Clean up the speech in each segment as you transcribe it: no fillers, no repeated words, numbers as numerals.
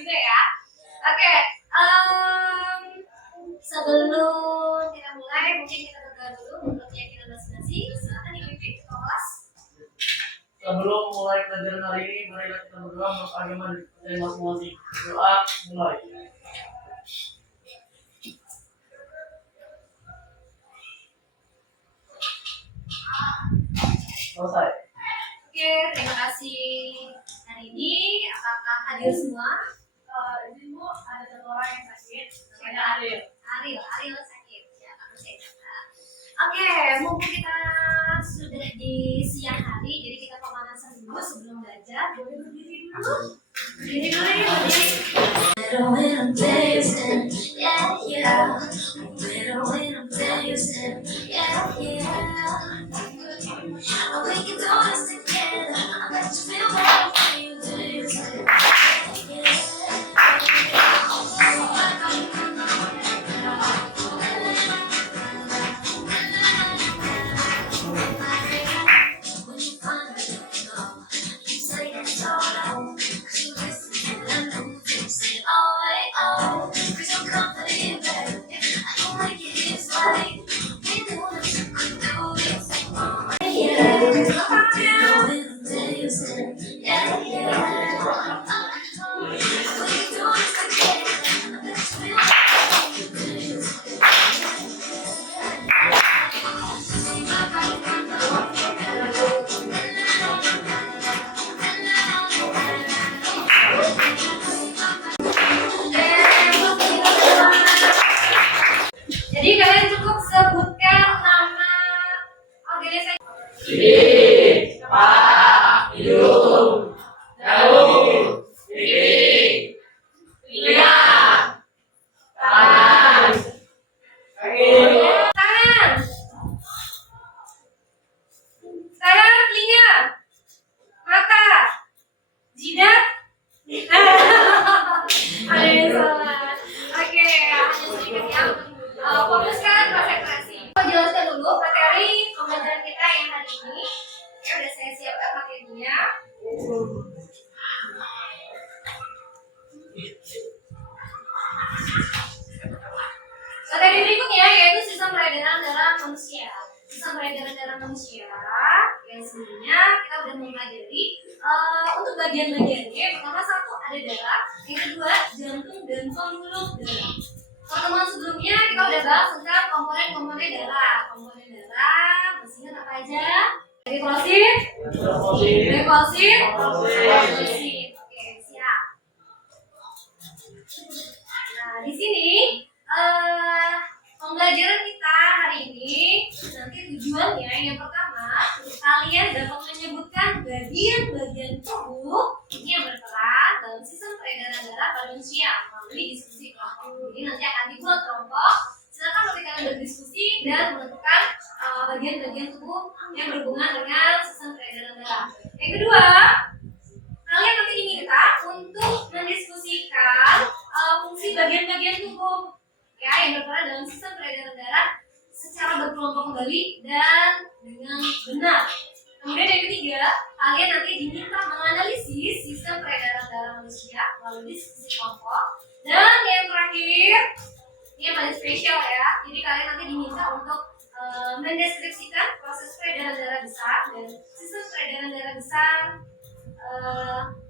juga ya. Oke, sebelum kita mulai, mungkin kita berdoa dulu untuk keyakinan masing-masing. Silakan dipimpin ke kelas. Sebelum mulai pelajaran hari ini, marilah kita berdoa menurut agama dan masing-masing. Doa mulai. Selesai. Oke, terima kasih. Hari ini apakah hadir semua? Ibu ada satu orang yang sakit. Ada Ariel sakit. Ya, aku sakit. Oke, mumpung kita sudah di siang hari, jadi kita pemanasan dulu sebelum belajar. Boleh berdiri dulu? Berdiri dulu ya, jadi kalian cukup sebutkan nama organisasi. Pak, hidung, daun, pipi, telinga, tangan, kaki. Tangan, telinga, mata, jidat. Ada yang salah. Oke, hanya sedikit yang fokuskan konsentrasi. Aku jelaskan dulu materi pembelajaran kita yang hari ini. Ya, udah saya siapkan materinya. Materi berikutnya yaitu sistem peredaran darah manusia. Sistem peredaran darah manusia yang sebelumnya kita udah mempelajari untuk bagian-bagiannya. Yang pertama satu ada darah, yang kedua jantung dan pembuluh darah. Pertemuan sebelumnya kita udah bahas tentang komponen-komponen darah. Komponen darah, mesinnya apa aja? Eritrosit, leukosit, trofosit. Oke, siap. Nah, di sini pembelajaran kita hari ini nanti tujuannya yang pertama kalian dapat menyebutkan bagian-bagian tubuh yang berperan dalam sistem peredaran darah pada manusia melalui diskusi kelompok. Jadi nanti akan dibuat kelompok. Silakan nanti kalian berdiskusi dan menentukan bagian-bagian tubuh yang berhubungan dengan sistem peredaran darah. Yang kedua, kalian nanti diminta untuk mendiskusikan fungsi bagian-bagian tubuh ya yang berperan dalam sistem peredaran darah secara berkelompok kembali dan dengan benar. Kemudian yang ketiga, kalian nanti diminta menganalisis sistem peredaran darah manusia melalui diskusi kelompok. Dan yang terakhir, ini yang paling spesial ya. Jadi kalian nanti diminta untuk mendeskripsikan proses peredaran darah besar dan sistem peredaran darah besar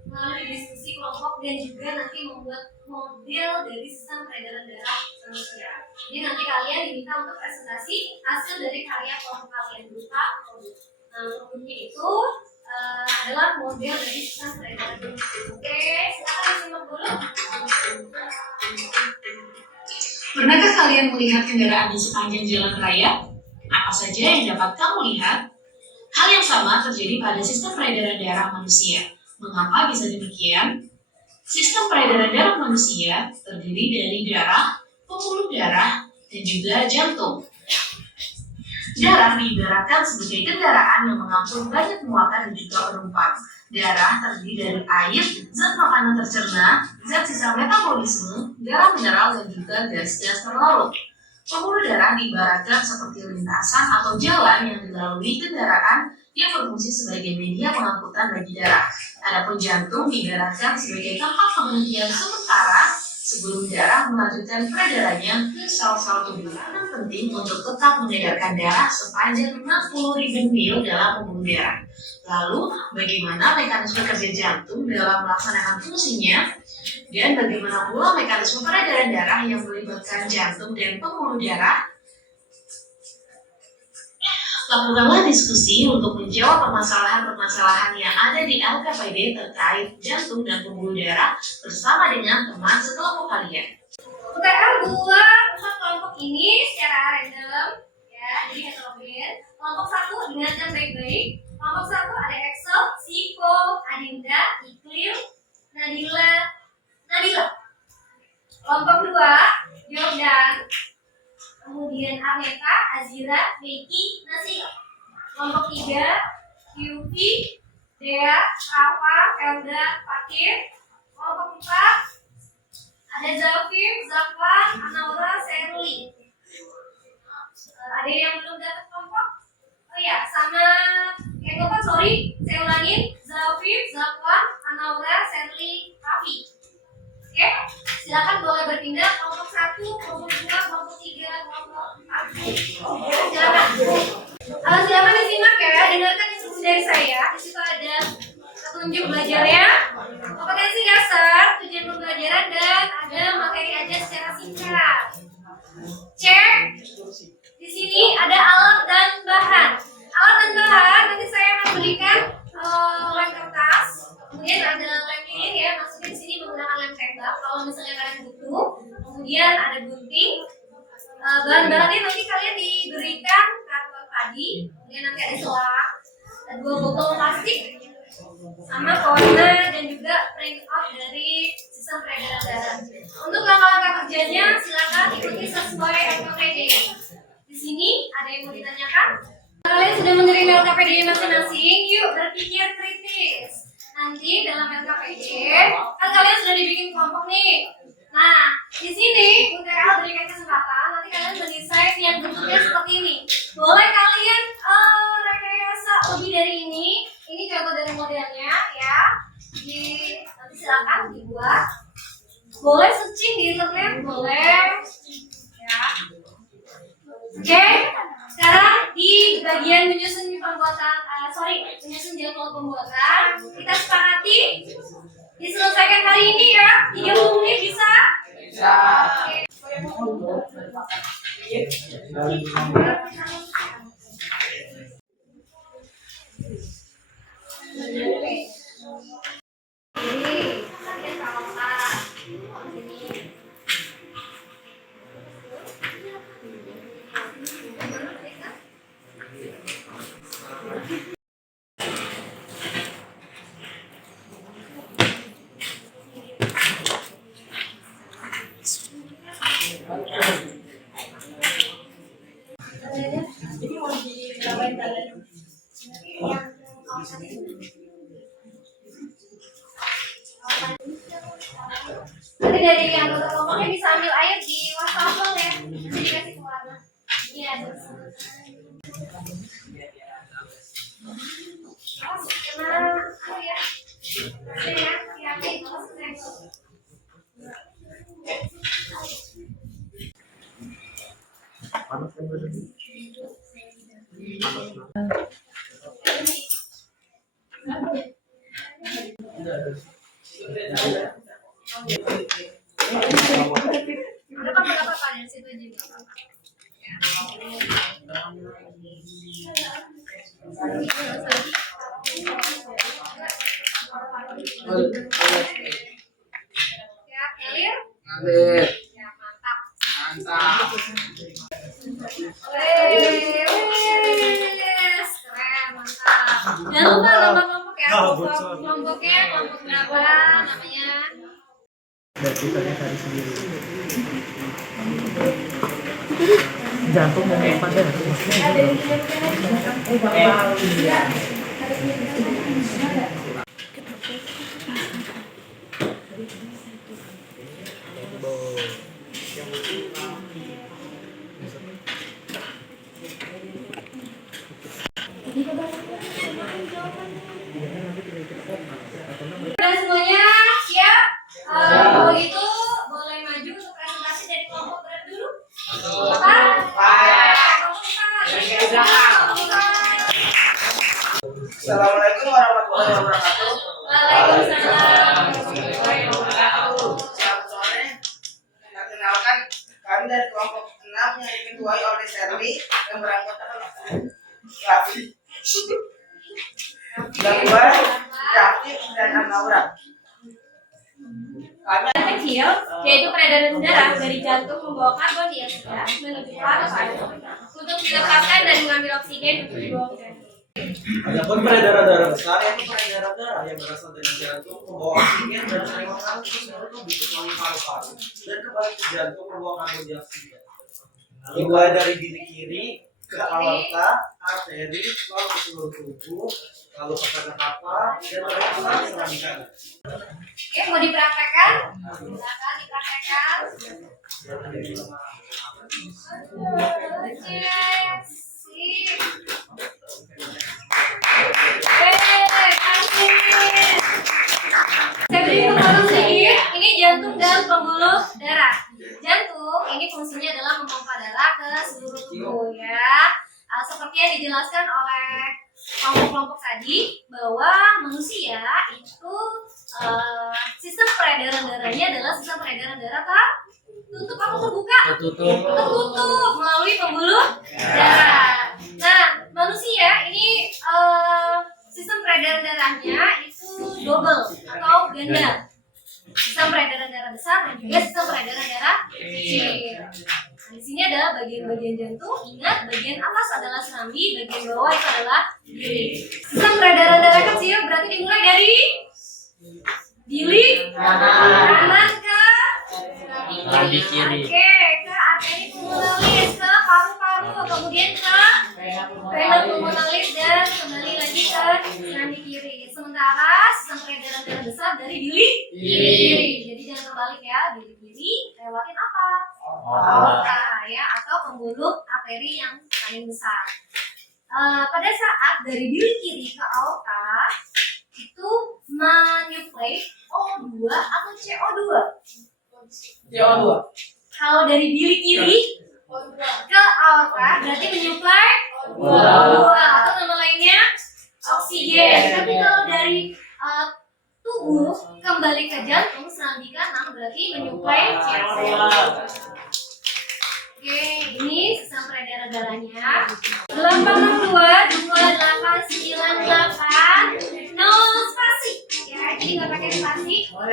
melalui diskusi kelompok dan juga nanti membuat model dari sistem peredaran darah manusia. Jadi nanti kalian diminta untuk presentasi hasil dari karya kelompok kalian berupa produk. Nah, produknya itu adalah model dari sistem peredaran darah. Oke, silakan disimak dulu. Pernahkah kalian melihat kendaraan di sepanjang jalan raya? Apa saja yang dapat kamu lihat? Hal yang sama terjadi pada sistem peredaran darah manusia. Mengapa bisa demikian? Sistem peredaran darah manusia terdiri dari darah, pembuluh darah, dan juga jantung. Darah diibaratkan sebagai kendaraan yang mengangkut banyak muatan dan juga penumpang. Darah terdiri dari air, zat makanan tercerna, zat sisa metabolisme, darah mineral, dan juga gas-gas terlarut. Pembuluh darah diibaratkan seperti lintasan atau jalan yang dilalui kendaraan yang berfungsi sebagai media pengangkutan bagi darah. Adapun jantung diibaratkan sebagai tempat penghentian sementara sebelum darah melanjutkan peredarannya ke sel-sel tubuh. Yang penting untuk tetap mengedarkan darah sepanjang 60.000 mil dalam pembuluh darah. Lalu, bagaimana mekanisme kerja jantung dalam melaksanakan fungsinya? Dan bagaimana pula mekanisme peredaran darah yang melibatkan jantung dan pembuluh darah? Lakukanlah diskusi untuk menjawab permasalahan-permasalahan yang ada di LKPD terkait jantung dan pembuluh darah bersama dengan teman sekelompok kalian. UTL buat 4 kelompok ini secara random, ya, jadi heterogen. Kelompok 1 dengarkan baik-baik. Kelompok 1 ada Excel, Siko, Adinda, Iklim, Nadila. Kelompok 2 Jordan, kemudian Arneta, Azira, Becky, Nasila. Kelompok 3 Yufi, Dea, Rafa, Elda, Fakir. Kelompok 4 ada Zafir, Zafar, Anaura, Serli. Ada yang belum dapat kelompok? Oh ya, sama kelompok, sorry, saya ulangin. Zafir, Zafar, Anaura, Serli, Rafi. Oke, silakan boleh berpindah kelompok 1, kelompok 2, kelompok 3, kelompok 4. Silakan. Silakan disimak ya, dengarkan instruksi dari saya. Di situ ada petunjuk belajarnya, kompetensi dasar, tujuan pembelajaran, dan ada materi aja secara singkat. Cek. Di sini ada alat dan bahan. Alat dan bahan nanti saya akan berikan lem kertas. Kemudian ada lem lilin ya, maksudnya di sini menggunakan lem tembak. Kalau misalnya kalian butuh, kemudian ada gunting. Bahan-bahannya nanti kalian diberikan karton tadi, kemudian nanti ada selang, ada 2 botol plastik, sama warna dan juga print out dari sistem peredaran darah. Untuk langkah-langkah kerjanya silakan ikuti sesuai LKPD. Di sini ada yang mau ditanyakan? Kalian sudah menerima LKPD masing-masing, yuk berpikir kritis. Nanti dalam LKPD kan kalian sudah dibikin kelompok nih. Nah, di sini UTL berikan kesempatan nanti kalian mendesain yang bentuknya seperti ini. Boleh kalian rekayasa lebih dari ini. Ini contoh dari modelnya ya. Nanti silakan dibuat. Boleh searching di internet, boleh. Ya. Oke. Sekarang di bagian menyusun jadwal pembuatan, kita sepakati diselesaikan hari ini ya. 30 menit bisa? Bisa. Nanti dari anggota kelompoknya bisa ambil air di wastafel ya. Nanti dikasih ke warna. Ini ada. Berapa dari situ juga apa? Ya, clear? Ya, mantap. Keren, mantap. Jangan lupa nama kelompok ya. Kelompoknya kelompok berapa namanya? Jantung mau kayak pada. dari kelompok 6 yang diketuai oleh Sherly yang beranggotakan Raffi, Jaguar, David, dan Amaura. Kami kecil, yaitu peredaran darah dari jantung membawa karbon dioksida menuju paru-paru untuk dilepaskan dan mengambil oksigen untuk dibawa ke jantung. Adapun peredaran darah besar yaitu peredaran darah yang berasal dari jantung membawa oksigen dan cairan untuk melalui paru-paru dan kembali ke jantung membawa karbon dioksida. Dimulai dari bilik kiri ke aorta, arteri, lalu ke seluruh tubuh, lalu ke kata-kata dan terakhir ke selang kanan. Oke, mau dipraktekkan? Silakan dipraktekkan. Oke, sip. Saya beri informasi sedikit, ini jantung dan pembuluh darah. Jantung ini fungsinya adalah memompa darah ke seluruh tubuh ya. Seperti yang dijelaskan oleh kelompok-kelompok tadi bahwa manusia itu sistem peredaran darahnya adalah sistem peredaran darah tertutup atau terbuka? Tertutup melalui pembuluh darah. Nah, manusia ini sistem peredaran darahnya itu double atau ganda. Sistem peredaran darah besar dan juga sistem peredaran darah kecil. Nah, di sini adalah bagian-bagian jantung. Ingat, bagian atas adalah serambi, bagian bawah itu adalah diri. Sistem peredaran darah kecil berarti dimulai dari bilik kanan ke serambi kiri. Oke, ke arteri pulmonalis, ke paru-paru, kemudian ke vena pulmonalis dan kembali lagi ke serambi kiri. Sementara sistem peredaran darah besar dari bilik kiri. Jadi jangan terbalik ya, bilik kiri lewatin apa? Aorta ya, atau pembuluh arteri yang paling besar. Pada saat dari bilik kiri ke aorta itu menyuplai O2 atau CO2? CO2. Kalau dari bilik kiri ke aorta berarti menyuplai O2 atau nama lainnya oksigen. Tapi kalau dari tubuh kembali ke jantung serambi kanan berarti menyuplai CO2. Oke, ini sistem peredaran darahnya 862 2898 0 spasi ya, jadi nggak pakai spasi ya.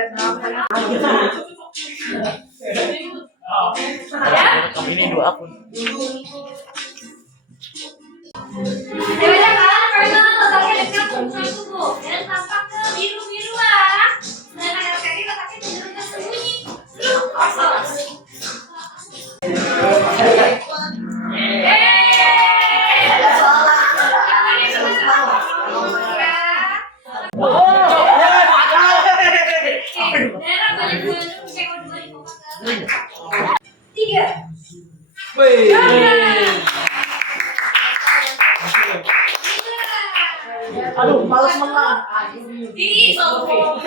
Ini 2 akun. Dibacakan, pertama letaknya dekat permukaan tubuh dan tampak kebiru-biruan. Sedangkan arteri letaknya cenderung tersembunyi, kosong. Darah banyak mengandung CO2 dipompa ke 3. Aduh, males menang. Ini sombong.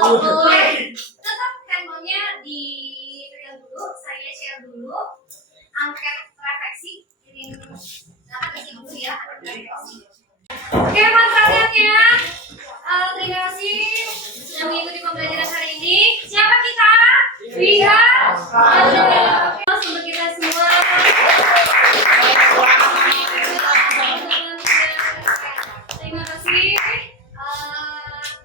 Boleh tetap handphonenya dipegang dulu, saya share dulu angket refleksi, kirim data ke sini dulu ya, angket refleksi. Oke, manfaatnya terima kasih sudah mengikuti pembelajaran hari ini. Siapa kita? Lihat untuk kita semua. Terima kasih.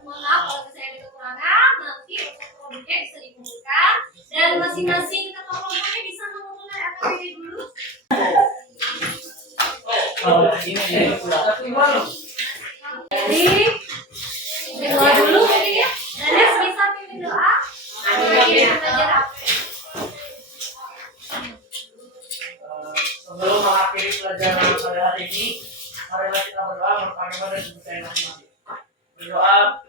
Mohon maaf kalau saya ada kekurangan. Nanti untuk produknya bisa dikumpulkan dan masing-masing kelompoknya bisa mengumpulkan APBD dulu. Jadi berdoa dulu mungkin ya. Dan next bisa pimpin doa. Sebelum mengakhiri pelajaran pada hari ini, marilah kita berdoa bersama-sama dan dibukain masing-masing. Berdoa.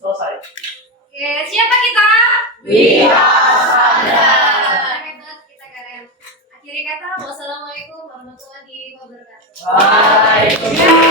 Selesai. Oke, siapa kita? Hebat, kita keren. Akhiri kata, wassalamualaikum warahmatullahi wabarakatuh. Bye.